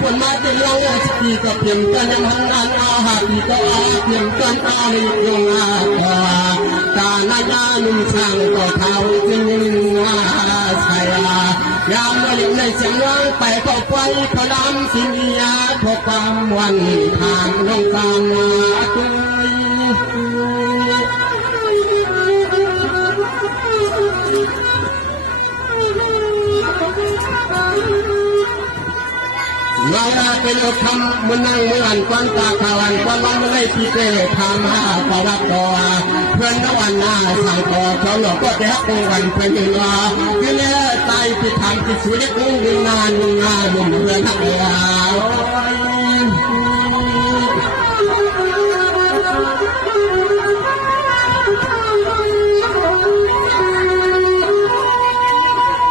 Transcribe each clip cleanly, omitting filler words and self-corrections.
คนมาเตียงสติกับเพียงกันยังหันอาหาปีก็เพียงกันอาลิยงอาตาหน้ายานุ่มช่างก็เท้าจึงอาใส่ยามเมื่อยังในเสียงร้องไปก็ไปพระดำสิมียาทบความวันทางลงกลางตุมาเป็นคำมันนั่งเมื่อนกวนตาขวันกวนวันไม่พิเศษทำมาปรับตัวเพื่อนนวันหน้าสั่งต่อเขาหลอกก็จะให้วันเป็นเงาคือเล่ตายที่ทำที่สุดเล็กนุ่งนานบุญเพื่อนทักยาว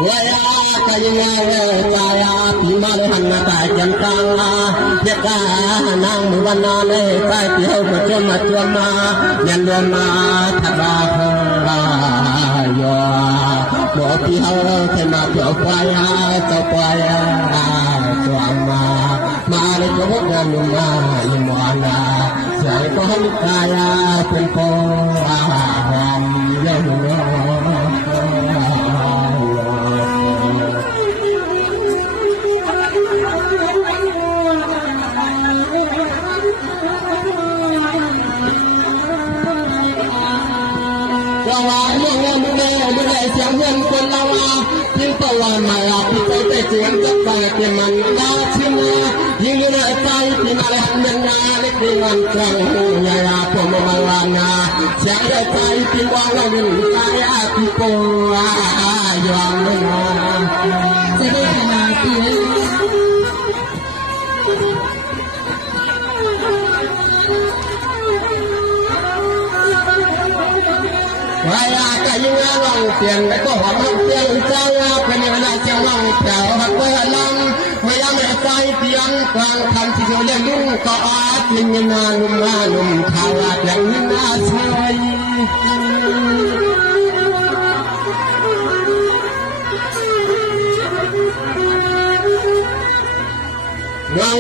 วายกายงาววายพิมาลหันนาตาจันตังเด็กนางมือวันนาเล่ใต้เที่ยวมาเที่ยวมายันเดินมาทับาพยอบอกพี่เฮาเคยมาเที่ยวไปเจ้าไปตัวมาเลยจะพบกันมาอิมวานาใส่ก็ให้กายเป็นโคหอมเล่นว่าเมื่อเมื่อเสียงเงินคนเราทิ้งตัวมาพี่ไปไปจวนกับไปเกี่ยมันลาชิมยิ่งอยู่ในใจที่มาแล้วเงินงานเล็กในวันกลางยาผมมาวานาเสียงใจที่วางเงินใจที่โปยอมไม่มาจะได้ขนาดที่วายก็ยิ่งลองเปลี่ยนแล้วก็หอมเปลี่ยนใจเป็นเวลาเจ้าลองแถวหักเมื่อลำไม่ยังไม่ใจเพียงกลางคำที่เขาเรียกลุ่งก็อาจยิ่งนานุ่มข่าวอย่างนี้น่าใช่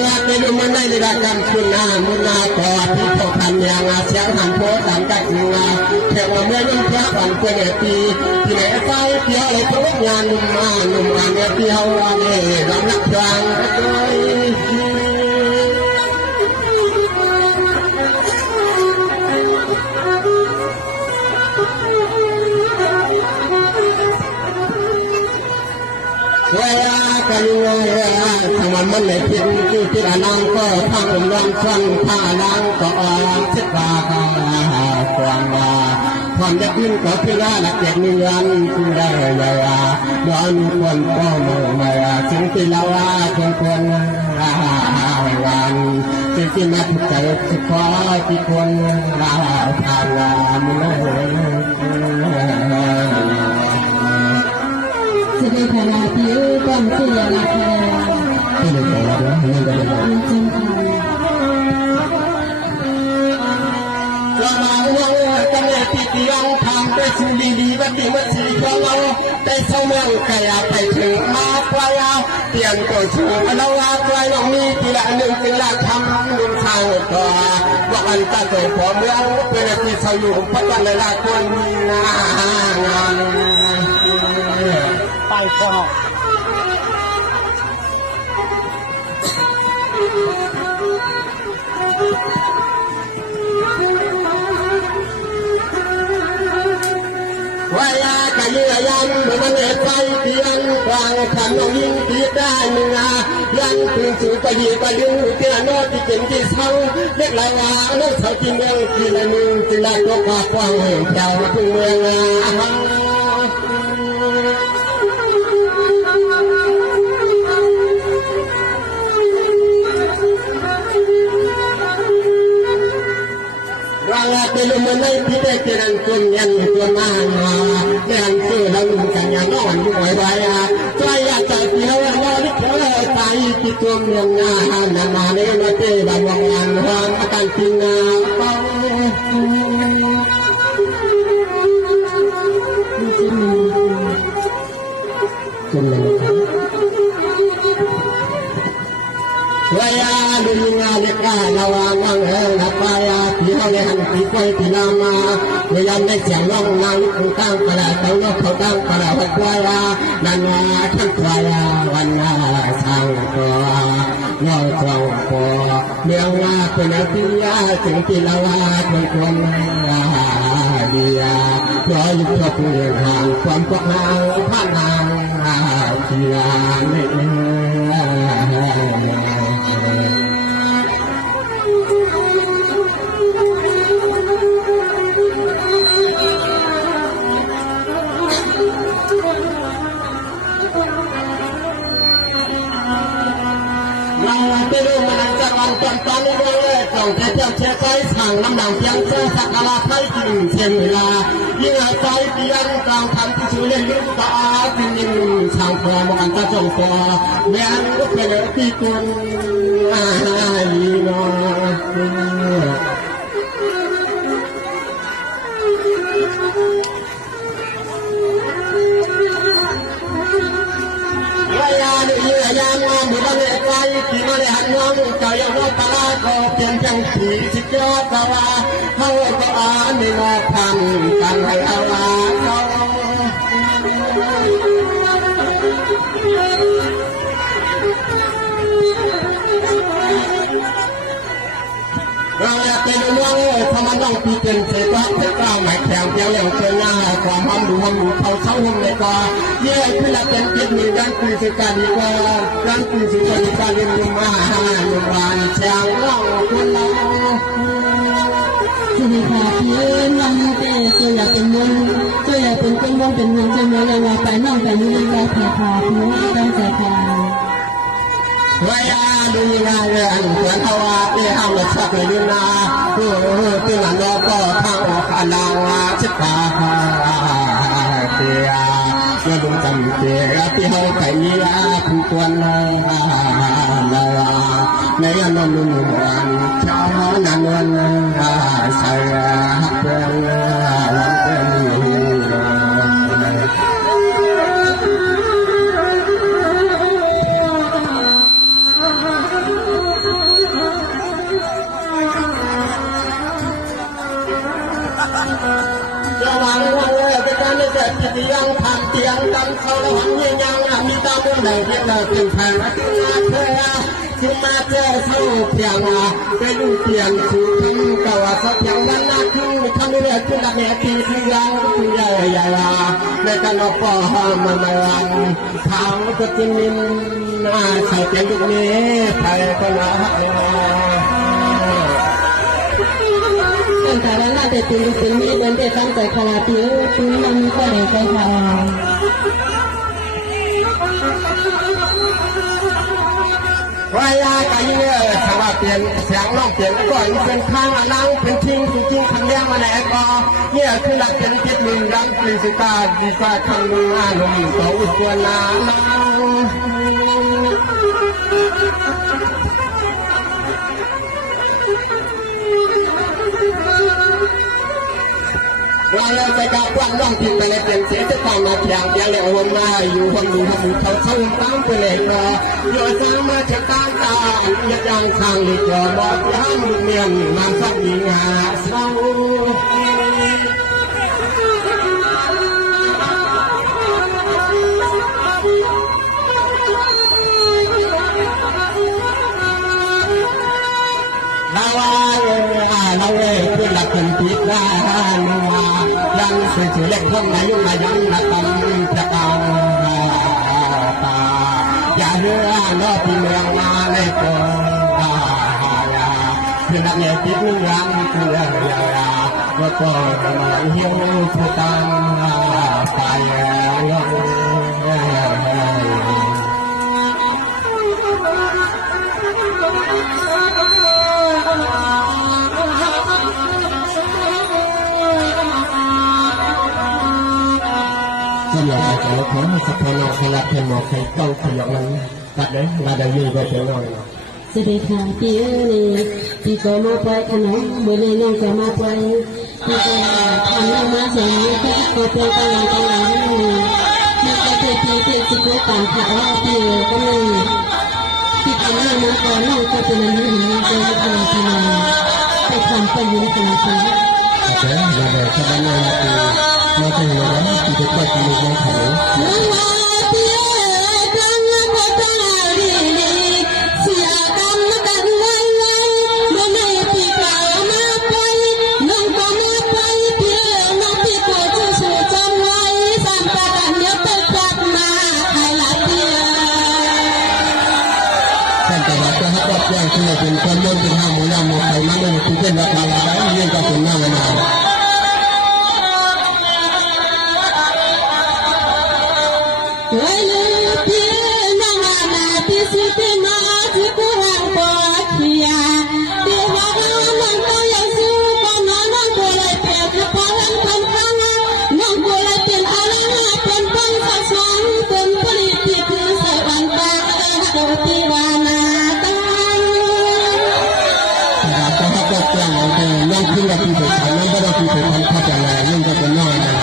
ว่าเป็นมันได้ในการกำคุณนามุนาต่อที่พบพันยางเสียงหันโพสันกัดงาแค่ว่าเมื่อยิ่งพระวันเพื่อนปีที่ไหนใจเที่ยวเลยทุกงานนุ่มเนี่ยเที่ยวเนี่ยรำนักฟังด้วยเวลากันทำมันไม่เพียงที่ละนางก็ทำเป็นวันฟันผ้านางก็ออกเช็ดตาความความยักษ์นิ่งก็พิลาหลักเกียรติเงินคุณได้เลยดอนคนก็ไม่ถึงที่ละว่าคนวันที่มาทุกใจที่คอยที่คนทางมือจะได้ขนาดที่ต้องเสียละแค่ที่ไม่ได้เรามากันเลยที่เดียวทำได้สิ่งดีๆแบบที่มันสีของเราได้เสมอใครไปถึงมาปลายเปลี่ยนตัวชูเราปลายเรามีทีละหนึ่งทีละทำลุงทางต่อว่าอันตั้งใจพอเมืองเป็นที่เขาอยู่พัฒนาละคนงานไปพ่อวายกายยันมันเอใจเพียงกลางขันยิ่งตีได้หนึ่งยังถึงสู่ไปยีไปดึงที่ละโน้ตที่เป็นที่เศร้าเล็กลายว่าเรื่องเศร้าที่เมืองที่ละหนึ่งที่ละตัวกว่าฟังเจ้าทุ่งเมืองว่าเป็นมันไม่พิจารณาคนยันตัวมาเรื่องที่เราดูกันอย่างนอนด้วยไว้ใจอยากจะเที่ยวเราที่เธอใจที่ตัวเมืองนาเนี่ยมาเตะบางวันความอาการจริงเป้าจนเลย Waya dunia leka nawang napaya pihale hanti koi pinama Wayan de siang long nang utang para tau no khotang para waya nana thang waya wana sang ko no trong ko miang wa pena tia ching tilawa thong kwam dia Rồi cho người hàng quan quốc nang phan nang chia Hãy subscribe cho kênh Ghiền Mì Gõ để không bỏ lỡ những video hấp dẫn Hãy Hãy subscribe cho kênh Ghiền Mì Gõ để không bỏ lỡ những Waya dunia yang tuan hawa iham lesak lina tuan loko thang alang cita dia belum sampai pihau kaya tuan naya noluan cahaya nanuan saya yang tham tiang tam khâu là hoàng như nhau là mi ta muốn đầy biết là tiền hàng là chúng ta chơi sâu tiền cái đủ tiền chú thân cầu sắp chẳng văn na cứ tham như là cứ là mẹ thì giang cứ dài để ta nó bỏ mà tháo cái tiền mình xài tiền được nè phải có nó Karena ada tinggi dan dia sampai khawatir tulang pada kaya. Waya kaya khawatir siang long tiềnก่อนเป็นข้างนั่งเป็นทิ้งจริงทำเลี้ยงมาไหนก็เนี่ยคือหลักเป็นเจ็ดหนึ่งดังปริศกาดีกว่าทางมือหนุ่มต่ออุดตัวน้ำWala sa kapwan lang pinalipin siya sa pamatiyang kaya umay yuhang tawsang pampulay ko yung sama sa kataan yatang sanglit ko bakyan lumiyan masabi nga sa Laway pula kentip dan yang sejelek kembali mayan datang datang jadi lo pilih mana ko hendaknya itu yang kuliah betul hiu putan payah Kalau kamu sekolah kalau kamu kayak kau kayak mana, tak ada juga jalan. Sedekah dia ni, jika mau buat kanan, boleh yang kamu buat. Jika kamu masih ni, kau buat kanan. Jika dia jika tanpa dia kamu, jika kamu ก่อนเราจะเป็นอันนี้เราจะเป็นคนที่มาไปทำไปอยู่ในขณะนี้โอเคเดี๋ยวถ้าเราเราจะเห็นว่าที่จะเกิดขึ้นในเขาอย่างที่เราเป็นคนมุ่งเป็นห้าหมู่ยามหมู่ไทยมันไม่คุ้นเป็นแบบนี้ได้เรื่องกับคนหน้ามันเลยเพียงนั่งนาที่สุดมาที่กูรักปอดเทียเดี๋ยวว่าน้องก็ยังสู้ก็น้องก็เลยเปลี่ยนพลังคนฟังน้องก็เลยเปลี่ยนอะไรเป็นคนสักสองเป็นผลิตที่คือใส่วันตาตัวที่วานายังขึ้นกับที่ผมทำนั่นก็ได้ที่ผมทำข้าจะแล้วยังก็เป็นน้อยนะ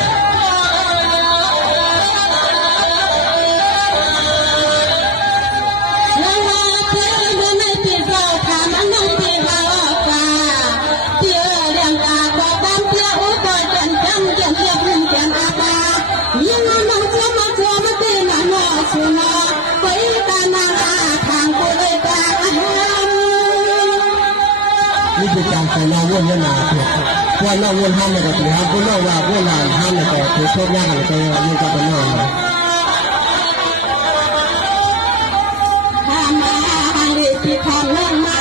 นี่เป็นการแต่งงานวนนาเถอะว่าเราวนห้ามในกติกาคุณเราว่าวนลานห้ามในแต่ถือโชคยากในตัวนี่ก็เป็นน้อยนะทำมาให้ที่ทำลงมา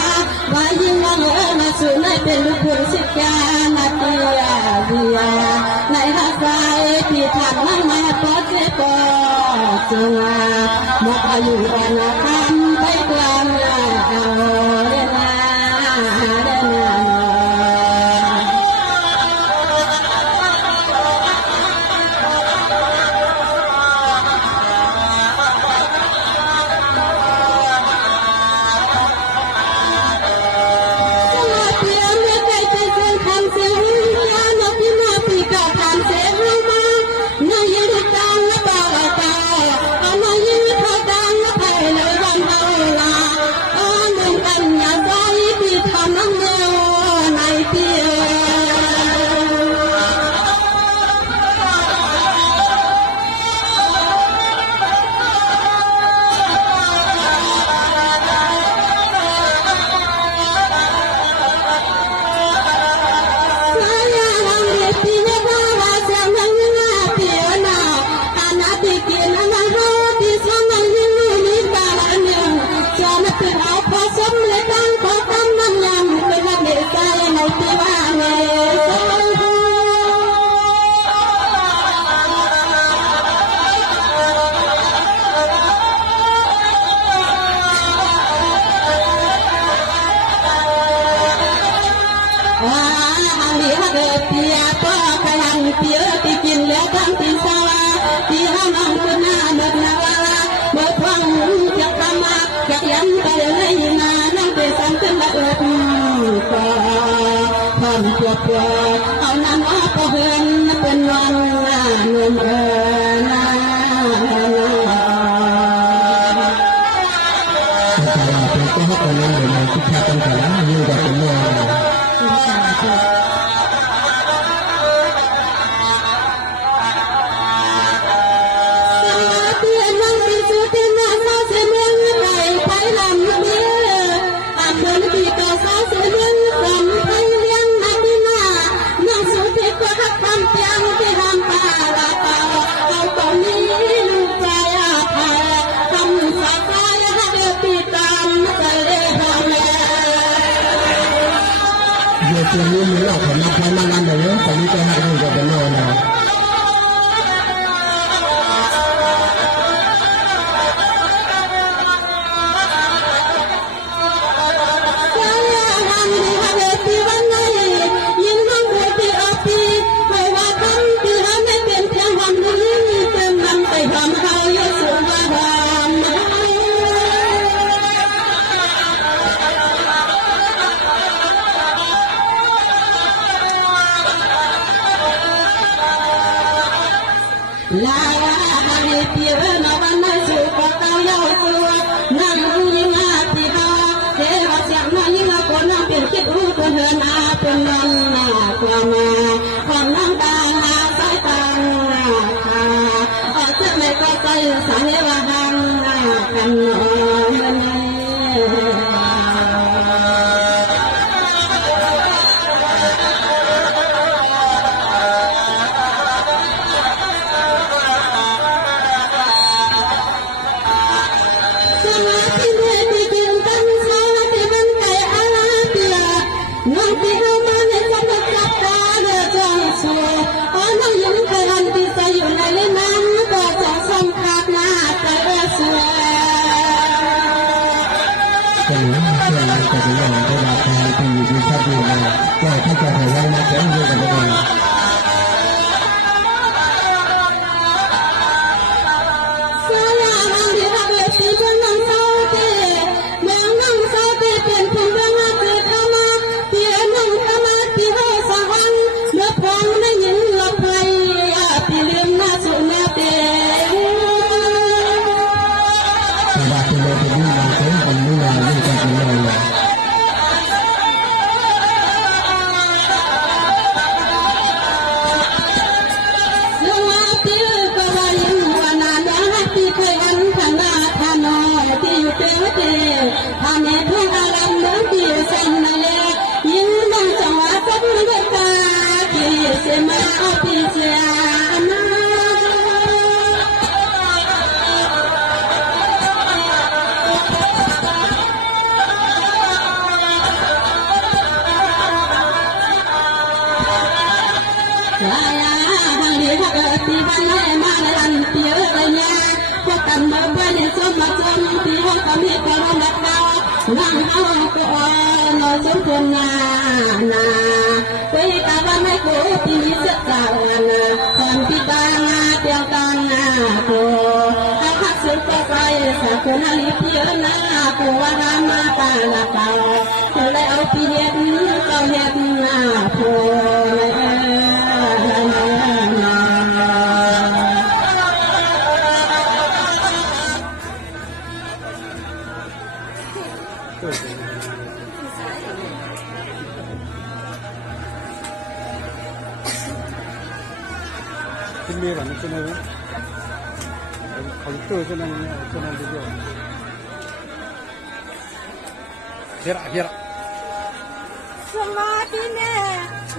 ว่ายิ่งว่าเมื่อมาสู่ในเป็นลูกคุณสิกานาเตียเดียในรักใจที่ทำนั่งมาปอดเจ็บปอดจงหมดอายุวันละคำไปกลางเอาเรียนมาเปียที่กินแล้วทั้งที่สาวที่ห้ามเอาคนหน้าหมดนาวาเมื่อฟังจากธรรมะจากยันไปเลยนานั่งไปสั่งขึ้นมาเอิบก็ทำตัวเปล่าเอาน้ำอ้อก็เหินเป็นวันเงินนาเป็นก็ให้คนนั้นเลยนะที่แค่ต้องการยืดกับคนนั้นเรื่องนี้มีหลอกผมมาพร้อมมากันเดี๋ยวผมจะให้ดูกับเป็นโน่นนะ จะหนีเพื่อนจะถึงอย่างที่เราทำที่อยู่ที่ชอบดูมาก็ถ้าจะให้เรามาเจอเรื่องกันบ้างนั่งเอาก็นอนสมควรนาไปตาบ้านให้กูที่มีเสื้อเก่าคนที่บ้านเตียวตังกูให้พักสุดก็ไปสักคนลิเพียนะกูว่ารามาตาลาเก่ากูเลยเอาปีเห็ดก็เห็ดกูคุณมีหลังจะนั่งของตู้จะนั่งดีกว่าเฮียสวัสดีแม่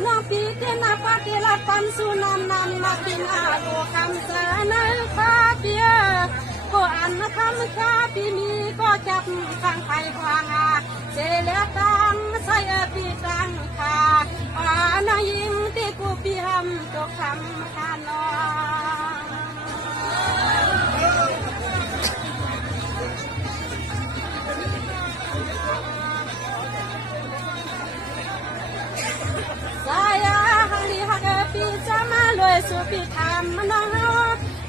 น้องปีเตนาปาเตลาปันสุนันนันมากินอาโกคำเสนคาเปียก็อันคำคาปีมีก็จับฟังไฟฟังเจเลตังใส่ปีตังคานายิงที่กูปีหำตกคำคานอปีจะมาลอยสู่ปีทำมันน้อง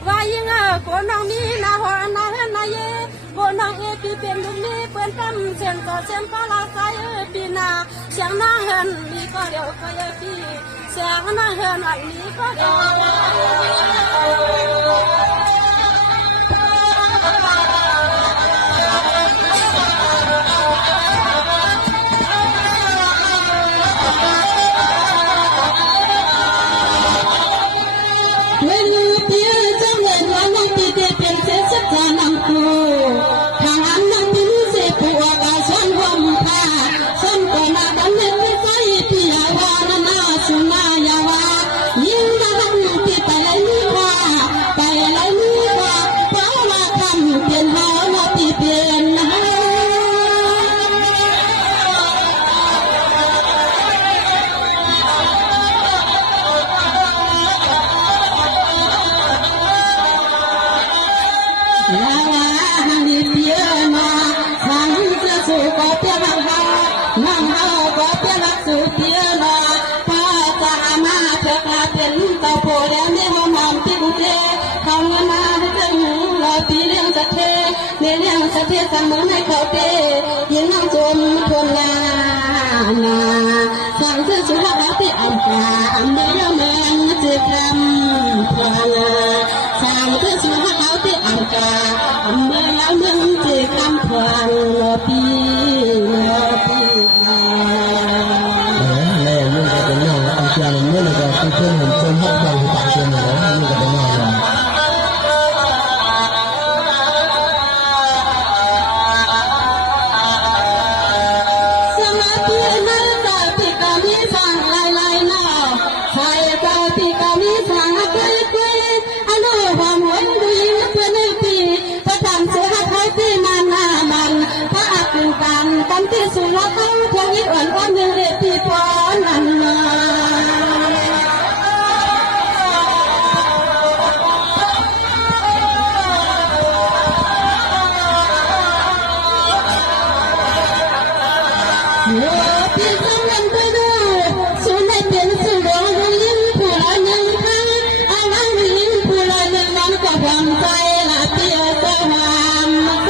ว่ายังกูน้องมีนาหัวนาเย่กูน้องปีเป็นลูกนี้เปิ้นตั้มเส้นต่อเส้นก็ลาใส่ปีนาเสียงน้องเห็นมีก็เดียวก็ยังปีเสียงน้องเห็นอันนี้ก็เดีสะเทียนมือให้เขาเตะยิงน้องจมทนลาสั่งซื้อสุภาพที่อ่ำกาอ่ำเดียวเมืองจืดคำพลาสั่งซื้อสุภาพที่อ่ำกาอ่ำเมืองเมืองจืดคำพลาปีเลยยิ่งจะเป็นน้องอันเชียงเมื่อเราจะเชื่อเห็นเชื่อฮับฟังต่างเชื่อหนูยิ่งจะเป็นน้องเราสุรเขาพวกนี้อ่อนอ่อนเด็กที่พอนันมา我别上人的路，出来便是我的音不来能看，俺的音不来能玩个黄在那别个玩个。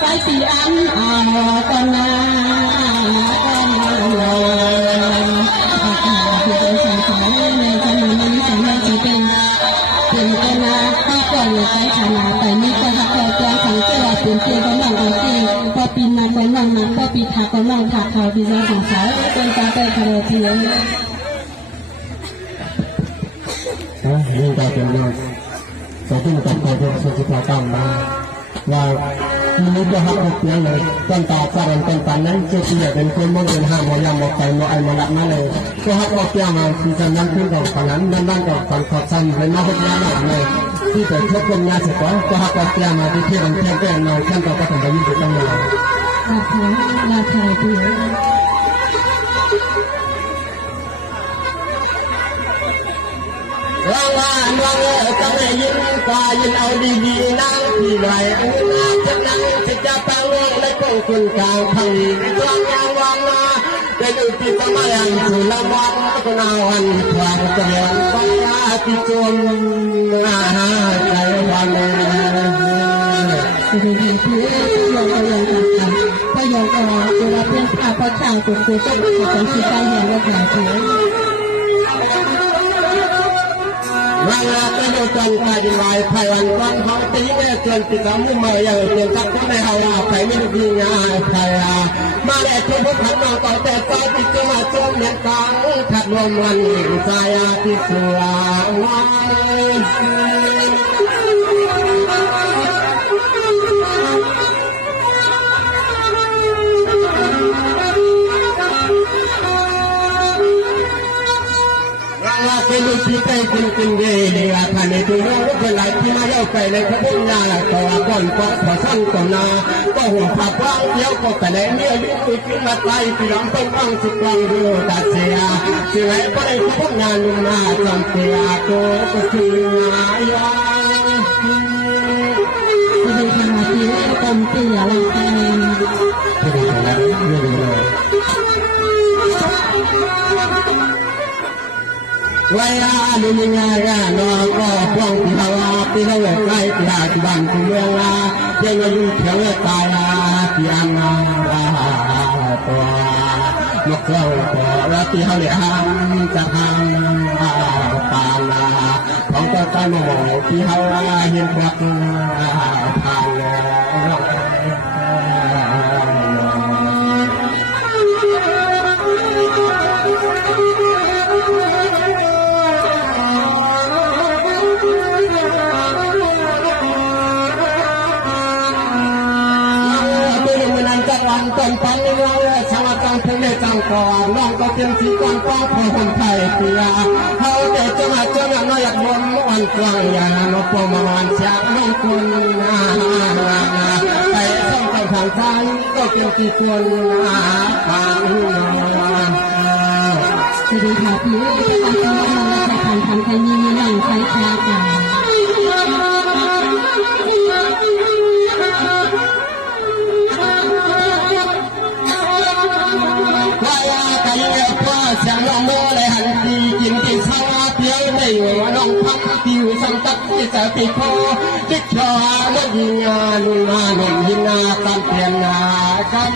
phải thì ăn con tiền con các con cái thằng nào tại như con học con thằng kia là tiền tiền con lòng con tiền con pin là con lòng mà con pin thà con lòng thà thầu bây giờ thằng sáu con ta tới thằng đầu tiên đó nhưng ta tiền nhiều sau khi mình tập bài thì sẽ chỉ phải tạm và mìnhจะหักอกยังเลยต้นตาสารต้นตานั้นเชื่อเป็นคนมองเป็นห้ามองยำมองใจมองไอมองหลับมาเลยก็หักอกยังมาที่จะนั่งขึ้นกับฝั่งนั้นนั่งกับฝั่งขอบซ้ำเป็นมาพบยาหน่อยเลยที่เกิดเทศเป็นยาเสพติดก็หักอกยังมาที่เที่ยวมันแค่แก่นอนขั้นต่อก็ถึงจะยิ่งจะต้องเลยลาไทยดีว่างก็ไม่ยิ้มกว่ายินเอาดีๆนั่งที่ไหนจะนั่งจะตั้งและคงคุณกลางทางวางยางวางนาเป็นอุติสมัยอันสุรวังก็นาวันความเจริญปัญญาที่จมใจวันสิ่งที่คือเราก็ยังทำกันก็ยังก็ตัวเพื่อนข้าพเจ้าตัวกูก็เป็นคนที่ได้เห็นว่าแต่เธอวันละก็ดูจังการวายภายวันวันเขาตีแม่เกินติดกับมือมาอย่างเกินกับก็ไม่เอาไปไม่ดูดีงานภายมาแลกที่พวกขันมาต่อแต่ต่อติดตัวจมเลี้ยงตังขัดลมวันใจที่สวยเป็นลูกที่ใกล้กินเย่เดียท่านในตัวน้องเป็นหลายที่มาเล่าไปในขบวนงานต่อก่อนก็ขอสั่งก่อนนาก็หัวผักว่างเดียวก็แต่ในเมื่อลิ้นคุยกินมาไกลที่หลังต้องว่างสุดวังดูตัดเสียเสียก็ได้ขบวนงานลุงนาจำเสียตัวก็คือยาที่เป็นขนาดที่กลมเกลี่ยลงไปที่เป็นขนาดเรื่องเลยวายาดุนิยายานอก็ฟ้องที่ฮาวาที่เขาใกล้ที่อาที่บ้านที่เมืองลาเจ้าอยู่เถียงตายที่อันนาตัวนกเล่าตัวแล้วที่เขาเลี้ยงจะทำปานาของเจ้าใจโมโหที่เขาเห็นรักทางก่อนฟังเราชาวกังเพลงจังก่อนน้องก็เตรียมสีก่อนฟ้องพอคนไทยเตียเขาแต่จะมาเจอหน้าอยากบนวันกลางยานกพอมาวันเสียงน้องคุณไปส่องทางซ้ายก็เตรียมสีก่อนฟังสวัสดีค่ะพี่เป็นการทำงานและการทำกันยิ่งใหญ่ใช้ชากันเสียงร้องโม่เลยหันทีกินที่สาวเที่ยวในหัวน้องพักที่อยู่สังกัดที่จะติดคอติดคอแล้วยิงงานงานหนุ่มยิงงานตามเปลี่ยนงานกัน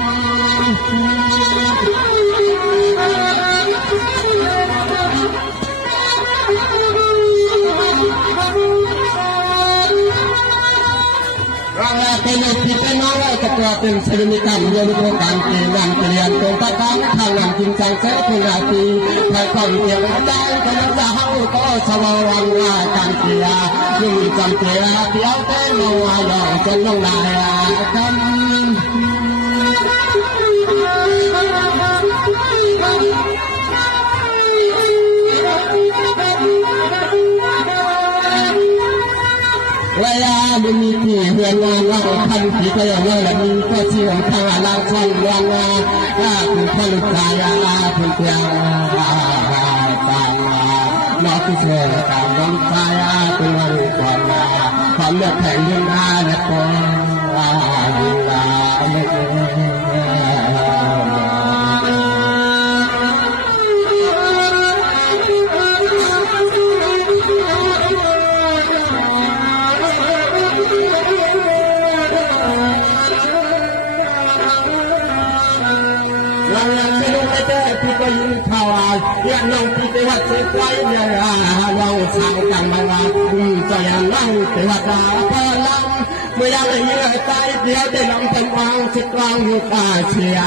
เป็นที่เป็นมาแล้วก็ตัวเป็นศิลปิกรรมเรื่องโครงการเกี่ยวกับเรียนตรงตะการทางนำจริงจังเสียคุณอาตีใครความเกี่ยวกับได้ก็นักจะเข้าก็สวาวันว่าการเกี่ยวยิ่งจำเกี่ยวเดียวแต่โน้ยจนลงได้กัน ก็ยังเล่นมีก็เชื่อข้างล่างช่องวางคุณพ่อลูกชายคุณเตียงตามน้องที่เชื่อตามน้องชายตัวลูกก่อนความเลือดแข็งยิ่งได้และก็ยิ่งได้ไม่เกิที่ก็ยิ่งข่าวเรื่องน้องที่ไปวัดเสียไว้เนี่ยเราสาวกันมาว่าจะยังนั่งไปวัดดาวพลังเมื่อยังเหยื่อใจเดียวได้ลองเป็นวางสิกลางอยู่ตาเชีย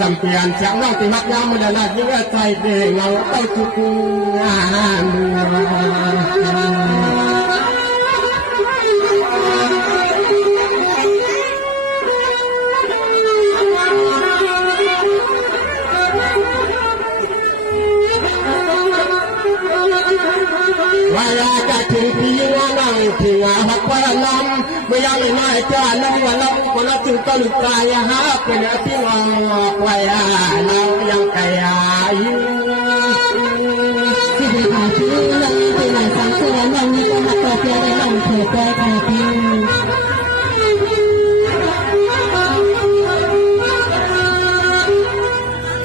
จำเปลี่ยนจากน้องที่วัดยามเมื่อได้เหยื่อใจเดียวเราต้องทุกงานว่าจะถึงที่ว่านั่งที่ว่าหักว่าลำไม่ยากเลยไม่จ้าน้ำว่าลำคนละจุดก็ลุกกายฮะเป็นที่ว่าว่าเรายังไกลอยู่ที่ได้ข่าวที่เราเป็นหลายสังเกตเรามีตัวหักตัวเพียงได้ลงเถิดได้ข่าวที่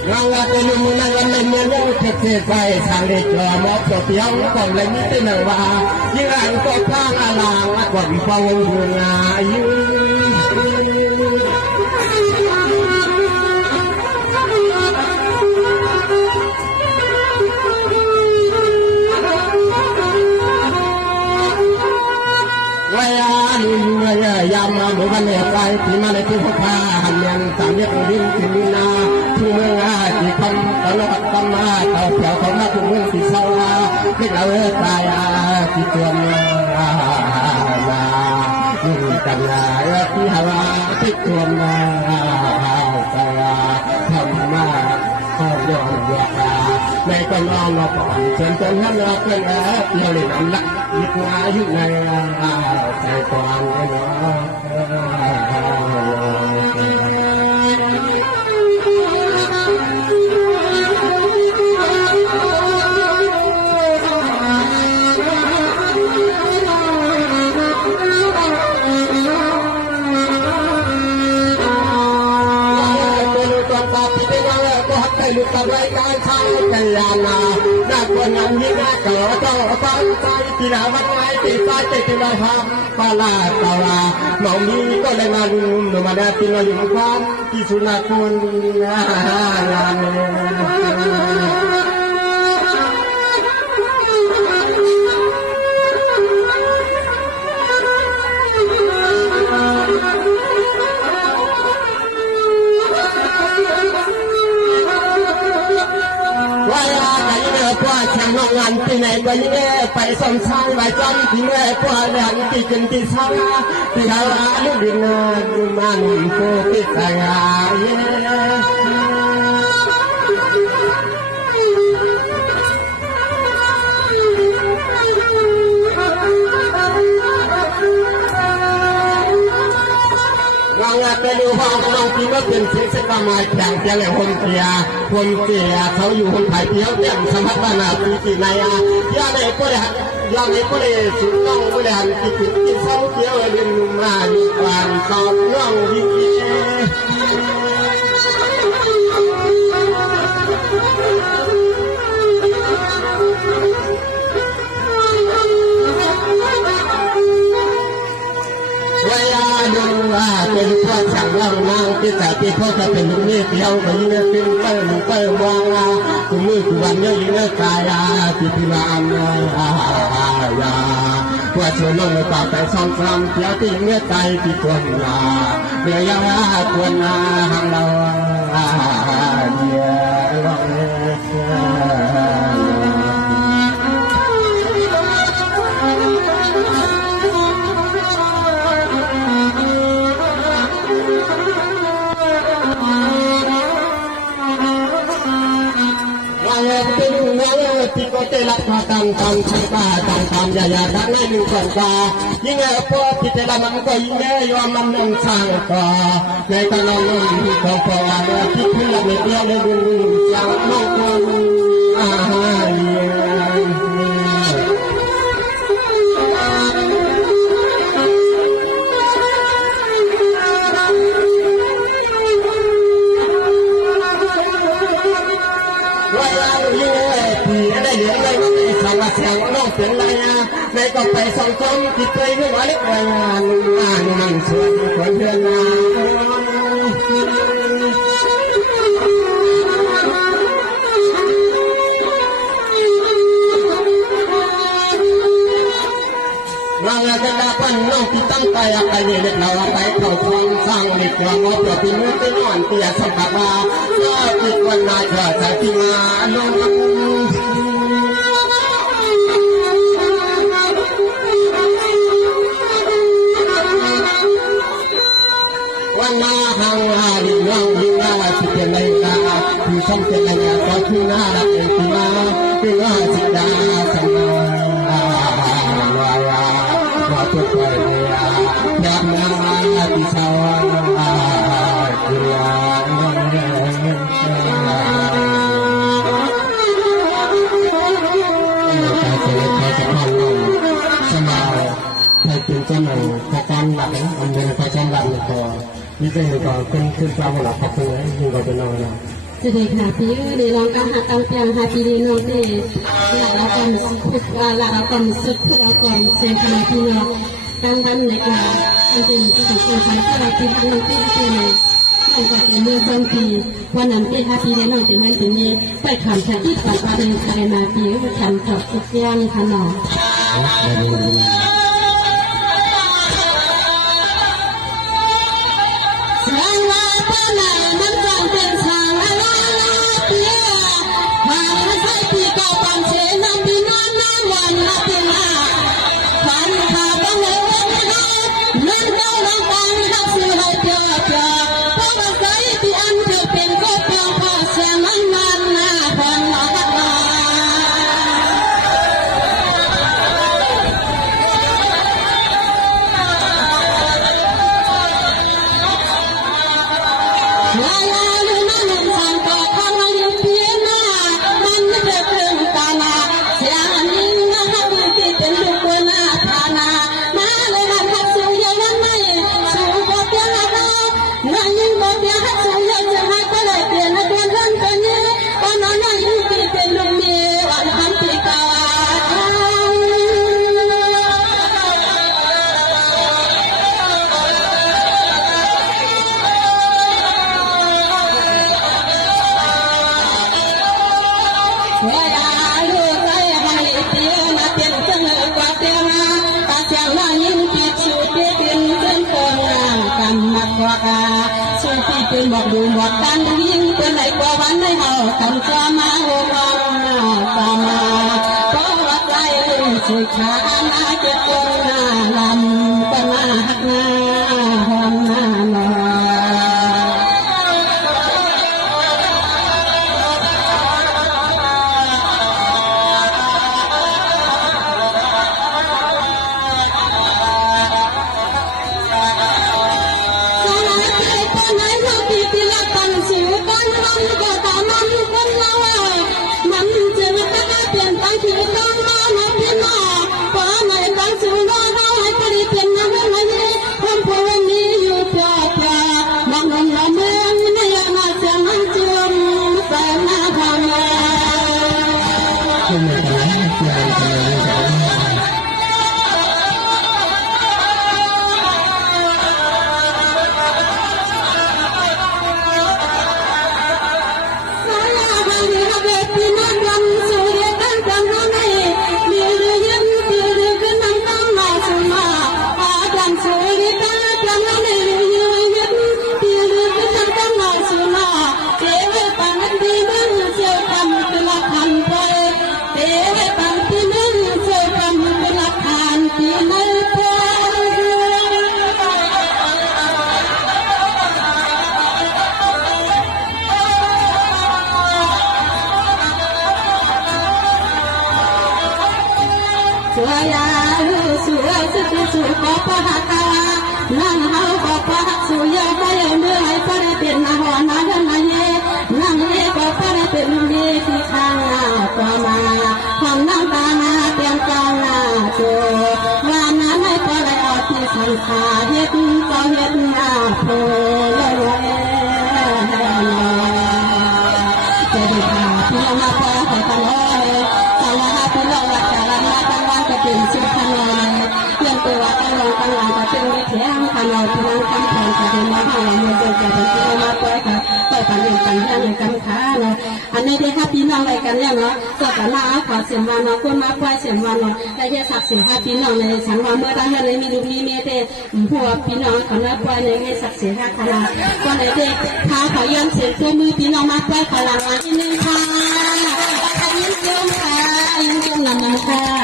เราเป็นมุมนั้นในเมืองเทพไปทางเด็กจอมอบตัวเพียงก่อนเลยนี่เป็นว่ายิ่งอ่านก็ข้างอลางกว่าฟังดูงาอยู่ยามมาเมื่อวันเอกไปที่มาในที่พพาหันยังสามเรียกดินที่มีนาที่เมืองที่คำตลอดคำมาเต่าเผียวของมาทุกเมืองที่เศร้าที่เราตายที่ตัวมาอยู่กันที่ฮาวาที่ตัวมาตายทำมาก็ย้อนยาในก็นอนมาก่อนเชิญจนท่านเราเป็นเราเล่นอันละยึดมาอยู่ในใจกว้างเนาะลูกกับรายการทางเป็นลานาหน้าคนนั้นยิ่งน่าเกลียดต้องฟังใจที่นาวัดไว้ที่ใจที่เราทำปลาตาลาหนองนี้ก็เลยมาลุมหนูมาได้ที่เราอยู่ความที่สุนัขมันงานน้องงานที่ไหนก็ยิ่งไปสมชายไปจำที่ไหนกว่าเรื่องที่ขึ้นที่ซ้ำที่เขาอาลูกดินดูมันโคติสายเราไปดูห้องน้องที่ว่าเป็นศิษย์กรรมแข่งเพียงแต่คนเสียเขาอยู่คนไทยเพียวเพียงสมัครนาปีที่ไหนยาในก็เลยสุดต้องก็เลยที่ถึงที่เศร้าเพียวเรียนมาอยู่กลางสอบน้องวิกิเป็นพ่อสั่งเล่านางที่แต่ที่พ่อจะเป็นลูกนี่เดียวก็ยิ่งเป็นเปิ้ลมองคุณมือคุณวันเยอะยิ่งกายที่พิรามยาว่าชวนน้องป่าไปซ่อมซ้ำเที่ยวที่เมื่อใจที่ควรเมื่อยาควรหังเราเดียวที่ก็ เตลักมาตังตังชังกาตังตังยายาตังในหนึ่งคนกายิ่งเอพอพิเตลัมันก็ยิ่งเอยอมมันนั่งช่างกาในตอนนั้นก็พอว่าที่ขึ้นละไม่เดียวเลยดึงจังน้องคนได้เหลือเลยว่าในสาวเสียงน้องเสียงไรในก็ไปสังคมติดใจเรื่องอะไรงานนั่งสวนเพื่อนเราจะได้ปั้นน้องที่ตั้งใจอะไรเนี่ยเราไปเขาทองสร้างเด็กเราเพื่อที่มือที่นอนเตียสัมผัสว่าก็ติดวันนายเกิดจากที่มาน้องวันนาหังอาดิวังดิวาสิเกลัยกาที่สมเกลัยก็คือนาดักเอติมาที่ว่าสิดาสัมมาวายาว่าตุกอยเนียยามนาติสาวนากิริยาเป็นเจ้าหน้าพระการหลักอันเป็นพระการหลักในตัวนี่เป็นก็ขึ้นปลาหลักพระคุณยิ่งกว่าเป็นน้อยนะจะได้ค่ะพี่ดีลองการหาตังเปียงหาพี่ดีน้องดีหลักการสุดว่าหลักการสุดเพื่อการเสียงขณะพี่น้องตั้งดันในการอันเป็นที่สำคัญที่เราที่น้องที่ที่ในการเมืองสันติวันนั้นที่หาพี่ดีน้องจะนั่นเป็นนี้ไปขำชาที่ฝันประเด็นใครมาพี่ขำจบทุกอย่างค่ะน้องเป็นบอกดูบอกตันยิ่งเป็นไหนกว่าวันในหอคำจะมาหัวตามาเพราะว่าใจสุดขามาเจ็บคนหน้าลำก็มาหักหน้าหอมหน้าหน่มันจะไม่เปลี่ยนไปที่ต้องมาเปลี่ยนมาเพราะไม่ต้องสู้รอให้ผลิตเป็น สุขสุขขอพระหักกาวานั่งเฮาขอพระหักสุยาไปเมื่อให้พระได้เป็นนาหอนาเดินนาเยนั่งเยขอพระได้เป็นเยที่ข้างหน้าต่อมาความน้ำตาหน้าเตรียมกองหน้าโจว่านั้นให้พระได้ออกที่สังขารเฮ็ดก็เฮ็ดหน้าโพเลยจะได้พาพี่น้องมาพอให้กันเลยสาวาพี่น้องรักษาละมาตั้งวันจะเป็นสุขนอยเรื่องตัวตั้งวันตั้งหลังก็เป็นไม่แข็งขนอยพี่น้องคำแพงจะเป็นมาให้เราเมื่อจะเป็นพี่น้องมาปล่อยค่ะปล่อยกันเองกันเรื่องกันค้าเนาะอันนี้ได้ค่ะพี่น้องอะไรกันเนี่ยเนาะก็กันมาขอเสียงวันเนาะคนมาปล่อยเสียงวันเนาะได้เยอะสักเสียค่ะพี่น้องในสังวันเมื่อตั้งเลยมีลูกมีเมตพวกพี่น้องเขาเนื้อปล่อยในให้สักเสียค่ะขนาดก็ในเด็กท้าขอย้อนเสียงตัวมือพี่น้องมาปล่อยพลังงานที่นึงค่ะขอบคุณค่ะยิ้มยิ้มลำค่ะ